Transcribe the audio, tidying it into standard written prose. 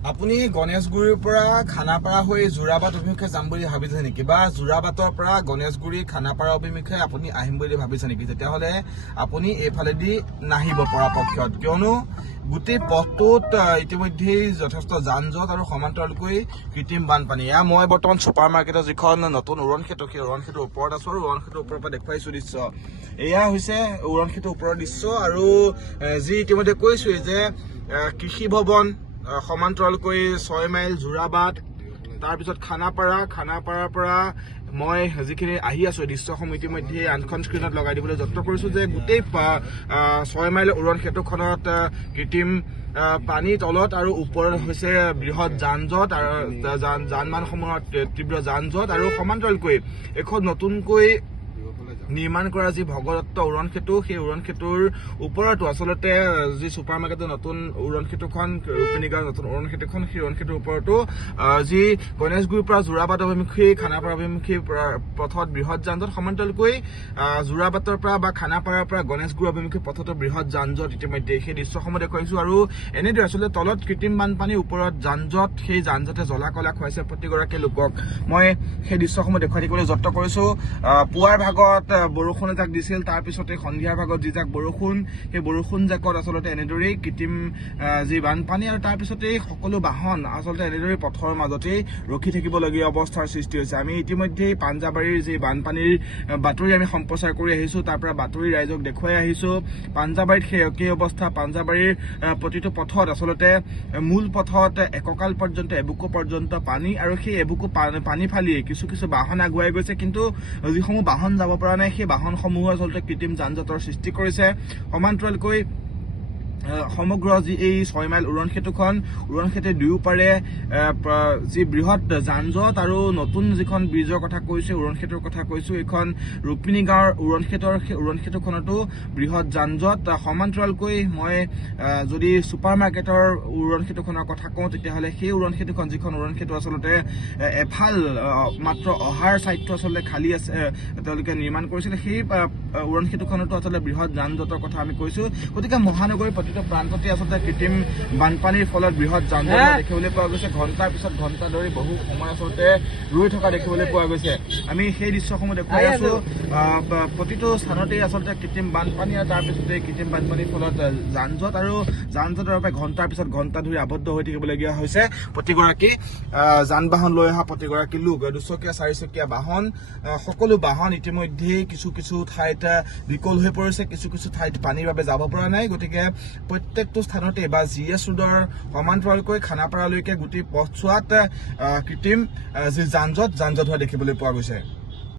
আপুনি গণেশগুৰিৰ পৰা খানাপাৰা হৈ যোৰাবাট অভিমুখে যাম বুলি ভাবিছে নেকি বা যোৰাবাটৰ পৰা গণেশগুৰি খানাপাৰা অভিমুখে আপুনি আহিম বুলি ভাবিছে নেকি? তেতিয়াহ'লে আপুনি এইফালেদি নাহিব পৰাপক্ষত, কিয়নো গোটেই পথটোত ইতিমধ্যেই যথেষ্ট যান জঁট আৰু সমান্তৰালকৈ কৃত্ৰিম বানপানী। এয়া মই বৰ্তমান ছুপাৰ মাৰ্কেটৰ যিখন নতুন উৰণ সেতু, সেই উৰণ সেতুৰ ওপৰত আছো আৰু উৰণ সেতুৰ ওপৰৰ পৰা দেখুৱাইছো দৃশ্য। এয়া হৈছে উৰণ সেতুৰ ওপৰৰ দৃশ্য আৰু যি ইতিমধ্যে কৈছোৱেই যে কৃষি ভৱন সমান্তৰালকৈ 6 মাইল যোৰাবাট, তাৰপিছত খানাপাৰাৰ পৰা মই যিখিনি আহি আছো দৃশ্যসমূহ ইতিমধ্যে আনখন স্ক্ৰীণত লগাই দিবলৈ যত্ন কৰিছো যে গোটেই 6 মাইল উৰণ সেতুখনত কৃত্ৰিম পানী তলত আৰু ওপৰত হৈছে বৃহৎ যান জঁট আৰু যান-বাহনসমূহৰ তীব্ৰ যান জঁট আৰু সমান্তৰালকৈ এখন নতুনকৈ নিৰ্মাণ কৰা যি ভগদত্ত উৰণ সেতু, সেই উৰণ সেতুৰ ওপৰতো আচলতে যি ছুপাৰ মাৰ্কেটৰ নতুন উৰণ সেতুখন, ৰুপিনীগাঁৱৰ নতুন উৰণ সেতুখন, সেই উৰণ সেতুৰ ওপৰতো যি গণেশগুৰিৰ পৰা যোৰাবাট অভিমুখী খানাপাৰা অভিমুখী পথত বৃহৎ যান জঁট, সমান্তৰালকৈ যোৰাবাটৰ পৰা বা খানাপাৰাৰ পৰা গণেশগুৰি অভিমুখী পথতো বৃহৎ যান জঁট ইতিমধ্যে সেই দৃশ্যসমূহ দেখুৱাইছো। আৰু এনেদৰে আচলতে তলত কৃত্ৰিম বানপানী, ওপৰত যান জঁট, সেই যান জঁটে জ্বলা কলা খুৱাইছে প্ৰতিগৰাকী লোকক। মই সেই দৃশ্যসমূহ দেখুৱাই দিবলৈ যত্ন কৰিছো। পুৱাৰ ভাগত বৰষুণ এজাক দিছিল, তাৰপিছতে সন্ধিয়াৰ ভাগত যিজাক বৰষুণ, সেই বৰষুণ জাকত আচলতে এনেদৰেই কৃত্ৰিম যি বানপানী আৰু তাৰপিছতেই সকলো বাহন আচলতে এনেদৰেই পথৰ মাজতেই ৰখি থাকিবলগীয়া অৱস্থাৰ সৃষ্টি হৈছে। আমি ইতিমধ্যেই পাঞ্জাবাৰীৰ যি বানপানীৰ বাতৰি আমি সম্প্ৰচাৰ কৰি আহিছো, তাৰ পৰা বাতৰি ৰাইজক দেখুৱাই আহিছো। পাঞ্জাবাৰীত সেই একেই অৱস্থা। পাঞ্জাবাৰীৰ প্ৰতিটো পথত আচলতে মূল পথত এককাল পৰ্যন্ত, এবুকু পৰ্যন্ত পানী, আৰু সেই এবুকু পানী ফালি কিছু বাহন আগুৱাই গৈছে, কিন্তু যিসমূহ বাহন যাব পৰা নাই সেই বাহনসমূহ আচলতে কৃত্ৰিম যান জঁটৰ সৃষ্টি কৰিছে। সমান্তৰালকৈ সমগ্ৰ যি এই 6 মাইল উৰণ সেতুৰ দুয়োপাৰে যি বৃহৎ যান জঁট আৰু নতুন যিখন ব্ৰিজৰ কথা কৈছো, উৰণ সেতুৰ কথা কৈছো, এইখন ৰুপিনী গাঁৱৰ উৰণ সেতুৰ, সেই উৰণ সেতুখনতো বৃহৎ যান জঁট। সমান্তৰালকৈ মই যদি ছুপাৰ মাৰ্কেটৰ উৰণ সেতুখনৰ কথা কওঁ, তেতিয়াহ'লে সেই উৰণ সেতুখন, যিখন উৰণ সেতু আচলতে এফাল মাত্ৰ অহাৰ ছাইডটো আচলতে খালী আছে, তেওঁলোকে নিৰ্মাণ কৰিছিলে, সেই উৰণ সেতুখনতো আচলতে বৃহৎ যান জঁটৰ কথা আমি কৈছো। গতিকে মহানগৰীৰ প্ৰতিটো প্ৰান্ততে আচলতে কৃত্ৰিম বানপানীৰ ফলত বৃহৎ যান জঁট দেখিবলৈ পোৱা গৈছে। ঘণ্টাৰ পিছত ঘণ্টা ধৰি বহু সময় আচলতে ৰৈ থকা দেখিবলৈ পোৱা গৈছে। আমি সেই দৃশ্যসমূহ দেখুৱাই আছো। প্ৰতিটো স্থানতেই আচলতে কৃত্ৰিম বানপানী আৰু তাৰপিছতে কৃত্ৰিম বানপানীৰ ফলত যান জঁট, আৰু যান জঁটৰ বাবে ঘণ্টাৰ পিছত ঘণ্টা ধৰি আবদ্ধ হৈ থাকিবলগীয়া হৈছে প্ৰতিগৰাকী যান বাহন লৈ অহা প্ৰতিগৰাকী লোক। দুচকীয়া, চাৰিচকীয়া বাহন, সকলো বাহন ইতিমধ্যেই কিছু ঠাইত বিকল হৈ পৰিছে, কিছু ঠাইত পানীৰ বাবে যাব পৰা নাই। গতিকে প্ৰত্যেকটো স্থানতে বা GS ৰোডৰ সমান্তৰালকৈ খানাপাৰালৈকে গোটেই পথছোৱাত কৃত্ৰিম যি যান জঁট হোৱা দেখিবলৈ পোৱা গৈছে।